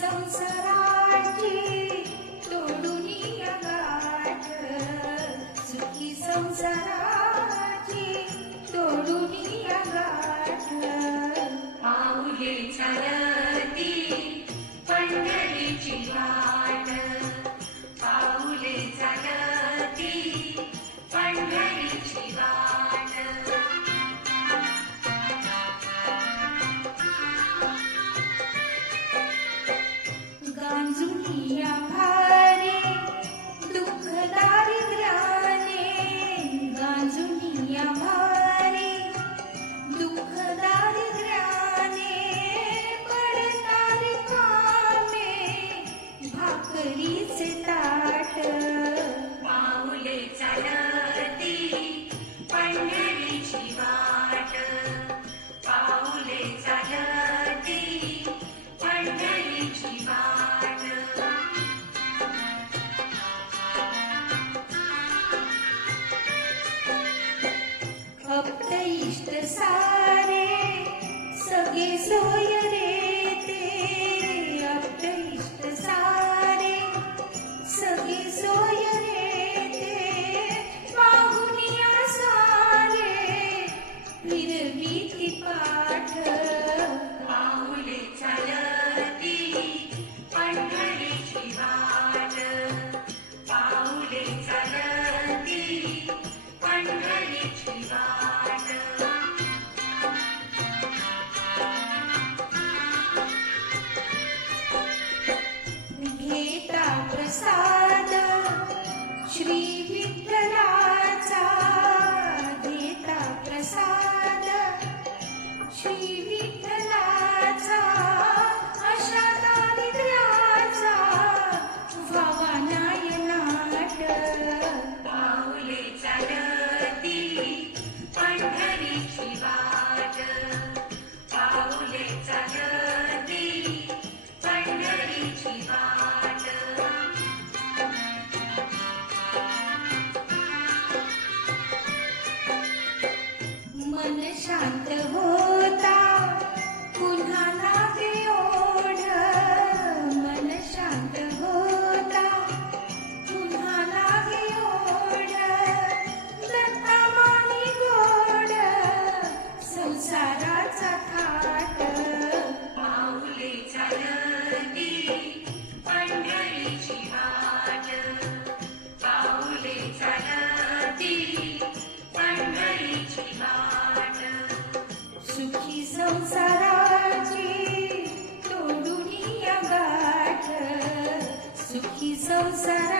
संसाराची तोडून गाठ. सुखी संसाराची तोडून गाठ. पाऊले पंढरीची गाठ 一样。இயேசுயரே श्री मन शांत होता पुनः ना so sad.